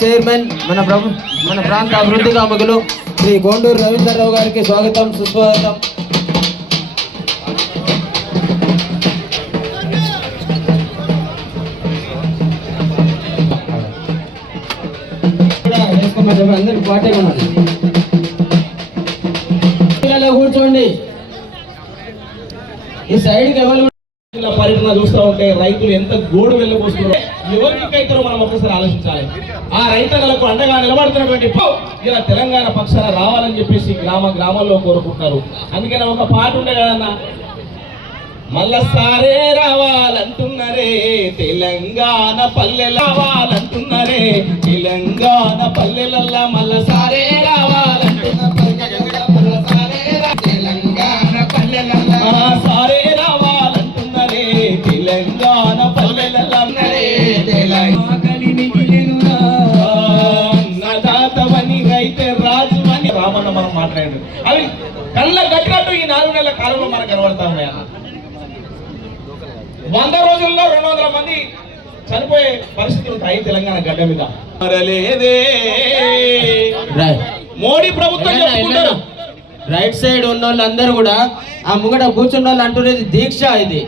Chairman మన ప్రభు మన ప్రాంత అభివృద్ధి కామకులు శ్రీ గోండూరు రవీంద్రరావు గారికి స్వాగతం సుస్వాగతం. అందరికి పాటే ఉన్నది. పిల్లలు ఈ సైడ్కి ఎవరు పరిపాలన చూస్తూ ఉంటే రైతులు ఎంత గోడు వెళ్ళబోస్తున్నారు ఎవరికి కైతారో మనం ఒకసారి ఆలోచించాలి. ఆ రైతన్నలకు అండగా నిలబడుతున్నటువంటి ఇలా తెలంగాణ పక్షాన రావాలని చెప్పేసి గ్రామ గ్రామాల్లో కోరుకుంటున్నారు. అందుకని ఒక పాట ఉండే కదన్నా మళ్ళసారే రావాలంటున్నారే తెలంగాణ పల్లె రావాలంటున్నారే తెలంగాణ పల్లెలల్లా రామన్న మనం మాట్లాడాడు అవి కళ్ళ కట్టినట్టు ఈ నాలుగు నెలల కాలంలో మనకు కనబడతా ఉన్నాయి. వంద రోజుల్లో రెండు వందల మంది చనిపోయే పరిస్థితి ఉంటాయి తెలంగాణ గడ్డ మీద. మోడీ ప్రభుత్వం చెప్పుకుంటారు. రైట్ సైడ్ ఉన్న వాళ్ళందరూ కూడా ఆ ముంగట కూర్చున్న వాళ్ళు అంటున్నది దీక్ష ఇది.